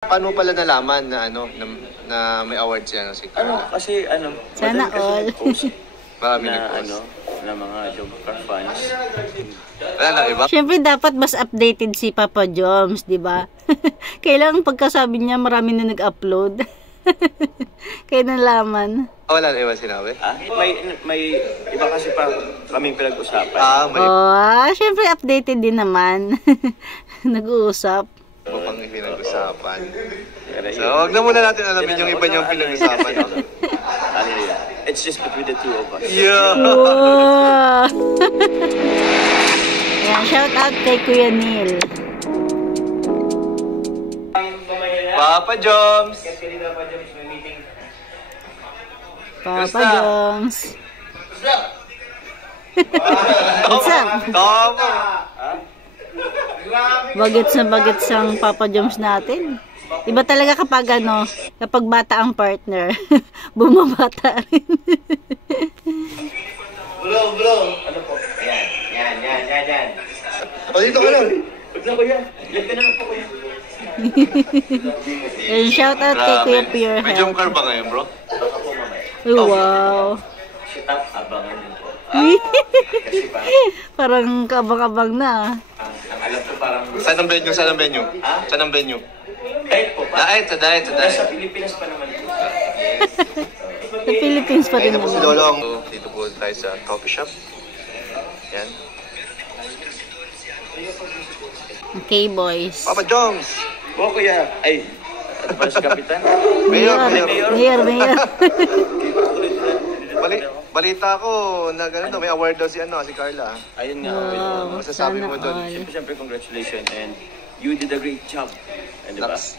Paano pala nalaman na na may award siya si Carla? Kasi sana all. Marami na na mga Jomcar fans. Wala na iba? Siyempre dapat mas updated si Papa Joms, di ba? Kailangan pagkasabi niya marami na nag-upload. Kaya nalaman. Wala na iba sinabi? May iba kasi pa kaming pinag-usapan. Siyempre updated din naman. Nag-uusap. Pang pinag-usapan. So, wag na muna natin alamin yung iba niyong pinag-usapan. It's just between the two of us. Yeah! Wow! Ayan, shout out kay Kuya Neil. Papa Joms! Papa Joms. What's up? Tama! Bagets na bagets ang Papa Joms natin. Iba talaga kapag kapag bata ang partner, bumabata rin. Bro. Ano po? Yan. O, dito ka lang. Huwag na kuya. Yan ka na po kuya. Shout out kay Kuya Pure May Health. Jomcar ba ngayon, bro? Baka po mamaya. Uy, wow. Shit up, abangan niyo po. Parang kabang-abang na. Ang alam ko parang... Saan ang venue? Saan ang venue? Kahit po pa. Diet. Nasa Pilipinas pa naman po. Sa Philippines pa rin Ayun na po si naman. Lolong. Dito po tayo sa coffee shop. Yan. Okay, boys. Papa Joms! Oo kuya. Ay, ano ba si Kapitan? Mayor. Mayor. Balita ko na gano'n daw, may award daw si Carla. Ayun nga. Wow, Masasabi mo sana doon? all. Siyempre, congratulations and you did a great job. And diba? Thanks.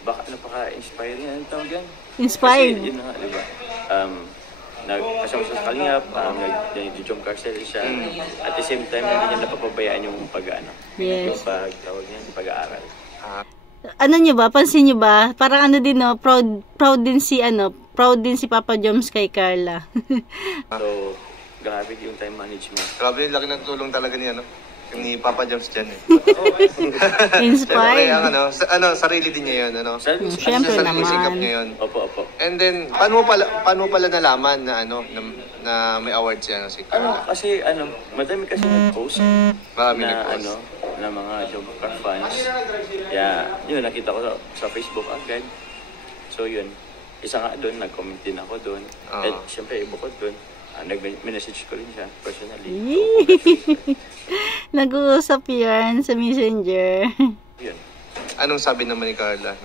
Napaka-inspiring yan. Tawag yan. Inspired. Kasi yun na nga, diba? Kasama sa Kalingap, nag-Jomcar siya. At the same time, hindi niya napapabayaan yung Yes. yung pag-aaral. Ano nyo ba? Pansin nyo ba? Parang din proud din si Papa Joms kay Carla. So, grabe yung time management. Grabe, laki ng tulong talaga ni Papa Joms dyan eh. Inspired. Siyempre, sarili din niya yun, Siyempre Sarili sikap naman. niya yun. Opo. And then, paano pala nalaman na na may award siya si Carla? Kasi madami kasi nag-post Marami na nag-post. na mga Jomcar fans. Yun, nakita ko sa Facebook agad. So yun, isa nga doon, nag-comment din ako doon. At syempre, bukod doon, nag-message ko rin siya personally. Nag-uusap yan sa Messenger. Yun. Anong sabi naman ni Carla?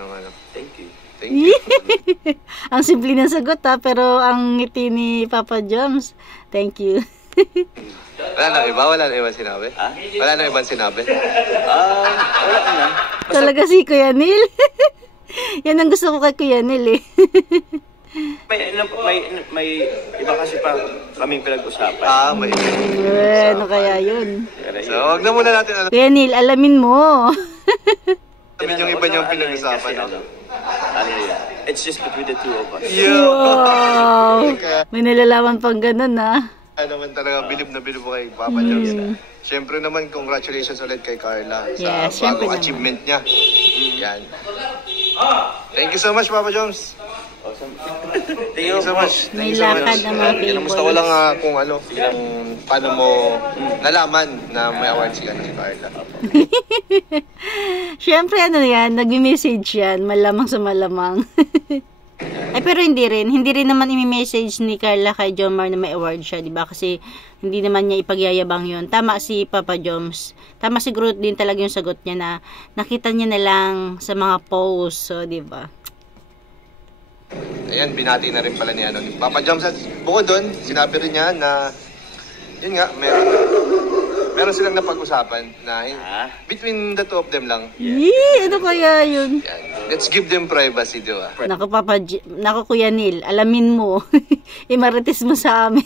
Thank you. Thank you. Ang simple ng sagot pero ang ngiti ni Papa Joms, thank you. Wala na iba sinabi? Wala na ibang sinabi? Wala na. Talaga si Kuya Neil. Yan ang gusto ko kay Kuya Neil eh. May iba kasi pa kaming pinag-usapan. May Ano kaya yun? So, wag na muna natin Kuya Neil, alamin mo. alamin yung iba niyong pinag-usapan. It's just between the two of us. Wow! May nalalaman pang ganun Naman talaga, bilib na bilib ko kay Papa Joms. Siyempre naman, congratulations ulit kay Carla sa bagong achievement niya. Yan. Thank you so much, Papa Joms. Awesome. Thank you so much. May lakad na mga Kinamusta ko lang kung paano mo nalaman na may award si Carla. Siyempre yan, nag-message yan, malamang sa malamang. Ay pero hindi rin naman i-message ni Carla kay Jomar na may award siya, di ba? Kasi hindi naman niya ipagyayabang yun. Tama si Papa Joms. Tama siguro din talaga yung sagot niya na nakita niya na lang sa mga posts, so di ba? Ayan, binati na rin pala ni Papa Joms. Bukod doon, sinabi rin niya na yun nga, meron silang napag-usapan na between the two of them lang. Ano kaya yun? Yan. Let's give them privacy, di ba? Naku Kuya Neil, alamin mo. Imarites mo sa amin.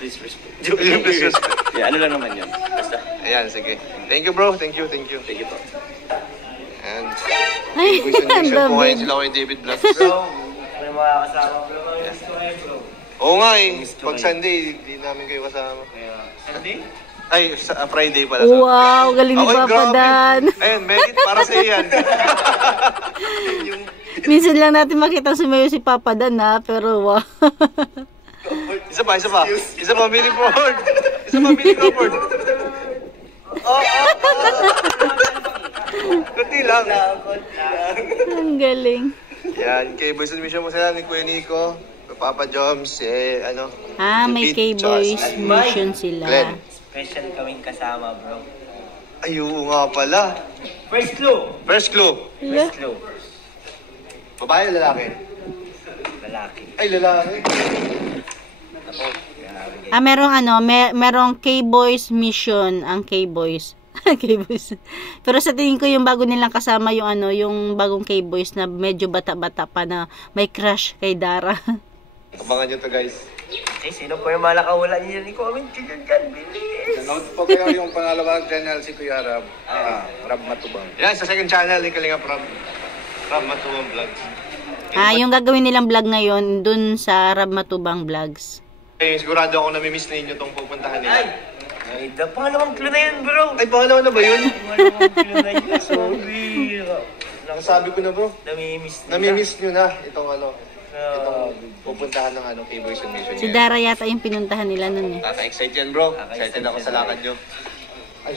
Please respect. Please respect. Ano lang naman yun. Basta. Ayan, sige. Thank you, bro. Thank you. Thank you po. And Ay, ang po ngayon dami. sila kay David Vlogs. May mga kasama bro. Oo nga eh. Pag Sunday, di namin kayo kasama. Sunday? Ay, Friday pala. Wow, galing ni Ay, Papa grabe. Dan. Ayun, Merit, para sa yan. Minsan lang natin makita sumayo si Papa Dan ha, pero wow. Isa pa. Isa pa, Mini Crawford. Isa pa, Mini Crawford. Kunti lang. Ang galing. Yan, kay Boys and Mission mo sila ni Kuya Nico, Papa Joms, May Pete, K-Boys Chos, mission sila. Glenn. Special kaming kasama, bro. Ay, oo nga pala. First clue. First clue. First clue. Babae o lalaki? Lalaki. Ay, lalaki. Merong K-Boys mission ang K-Boys. K-Boys. Pero sa tingin ko yung bago nilang kasama yung bagong K-Boys na medyo bata-bata pa na may crush kay Dara. Abangan nyo to, guys. Sino po yung malakawala niya ni comment dyan, bilis. Nanood po kayo yung pangalawang channel si Kuya Rab. Rab Matubang. Yan, sa second channel ni Kalinga Rab Matubang Vlogs. Yung gagawin nilang vlog ngayon dun sa Rab Matubang Vlogs. Sigurado ako namimiss ninyo tong pupuntahan nila. Ay, pangalawang clue na yun, bro. Ay, pangalawa na ba yun? Pangalawang clue na yun. Sorry. Nasabi ko na, bro. Namimiss nyo na itong itong pupuntahan ng K-Boys and Mission. Si Dara yata yung pinuntahan nila nun eh. Kaka-excite yan, bro. Excited ako sa lakad nyo. Ay,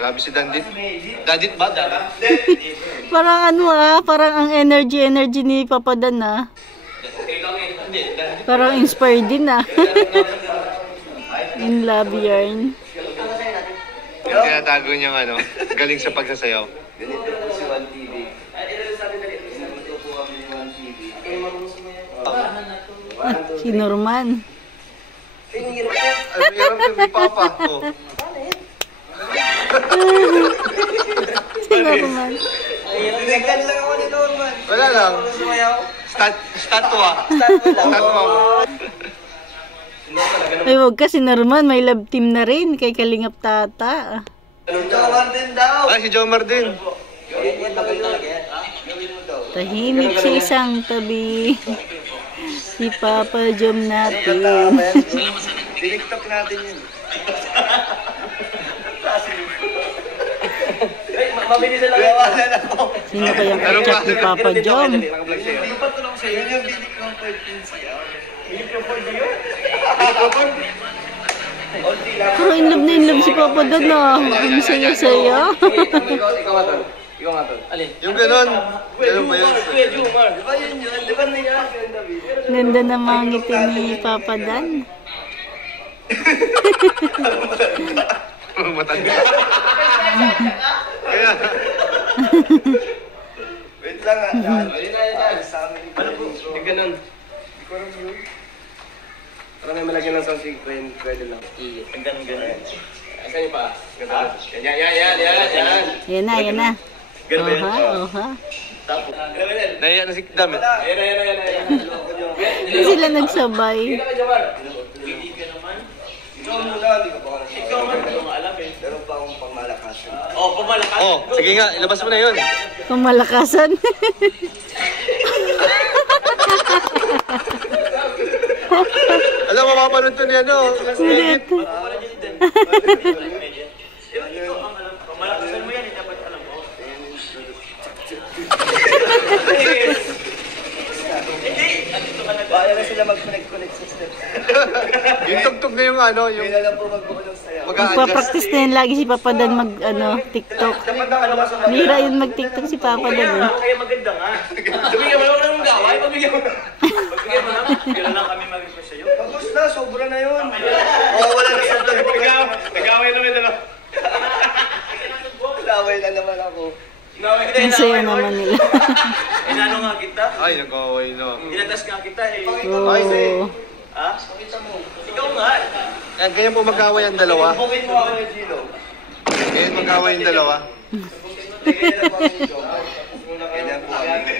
grabe si Dandit. Dandit ba, Dara? Parang parang ang energy ni Papa Dan Parang inspired din In love yarn. Yung tinatago niyang galing sa pagsasayaw. Si Norman. Ano hirap yung may papa? Oh. Si Norman. Nagkan lang ako ni Norman. Wala lang. Statwa. Ay, wag ka si Norman. May love team na rin kay Kalingap Tata. Jomar din daw. Ay, si Jomar din. Tahimik sa isang tabi. Si Papa Jom natin. Tiniktok natin yun. Mabilis na lang ako. Sino kayang kachat ni Papa Jom? Yung patulong sa'yo, yung bilik ng 14 siya. Bilik ng 14 yun? Pero in love si Papa Dan Ang saya-saya. Ikaw nga tol. Alin? Yung ganon. Ganon ba yun? Kuya Jomar. Di ba yun yun? Di ba na yan? Ganda na mga ngiti ni Papa Dan. Matanda. Kaya. Wait lang sa amin. Ano po? Yung ganon. Hindi ko alam yun. Parang may malagyan ng sound si pwede lang. Ang ganon. Asan yung pa? Yan. Yan na. Ganun ba yan? Oha. Tapos. Naiya na si Damit. Ayan. Hindi sila nagsabay. Hindi ka naman. Ikaw muna, hindi ko pa alam. Ikaw man, hindi ko alam eh. Meron pa akong pangmalakasan. Pangmalakasan. Sige nga, ilabas mo na yun. Pamalakasan. Alam mo, mapapanood to ni Ulit. Pangmalakasan mo yan, dapat alam mo. Baya na sila mag-connect sa steps. Yung tugtog na yung yung Kailan lang po magbukulong sayaw. Magpa-practice na yun lagi si Papa Dan TikTok. Bihira yun mag-TikTok si Papa Dan Kaya maganda nga. Bigyan mo lang ng gaway. Pagbigyan mo lang. Kailan lang kami mag-request sa'yo. Tapos na, sobra na yun. Wala na sa doon. Nag-away naman na lang. Nag-away na naman ako. Ang saya naman nila. Inano nga kita? Ay, nag-away na. Tinatas nga kita eh. Oh. Ha? Pakita mo. Ikaw nga. Yan, ganyan po mag-away ang dalawa. Bukin mo ako yung Gino. Ganyan mag-away yung dalawa. Kailan po kami Jomar? Kailan po kami?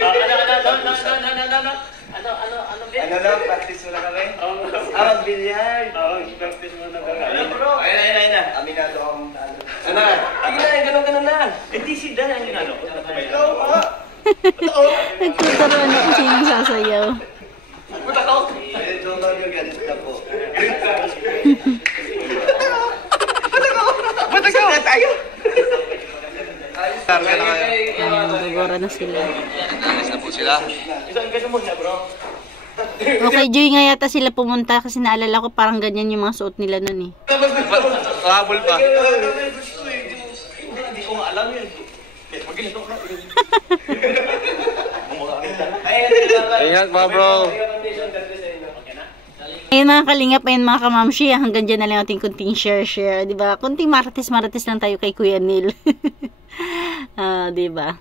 Ano lang, practice mo na kami? Mag-billiard. Practice mo na kami. Ayun na. Aminado akong talo. Ano? Sige na, gano'n na. Hindi si Dan ang inano. Ikaw ha? Nagtutaroan ako sino sasayaw. Puta ka. Ayun, Jomar yung galit na po. Gora na sila. Alis na po sila. Isang ka muna, bro. Okay, Joy nga yata sila pumunta kasi naalala ko parang ganyan yung mga suot nila nun eh. Habol pa. Hindi ko nga alam yun. Pag ganito ka. Ingat mga bro. Ayun mga kalingap, ayun mga kamamshi, hanggang dyan na lang ating kunting share, diba? Kunting marites lang tayo kay Kuya Neil. Diba?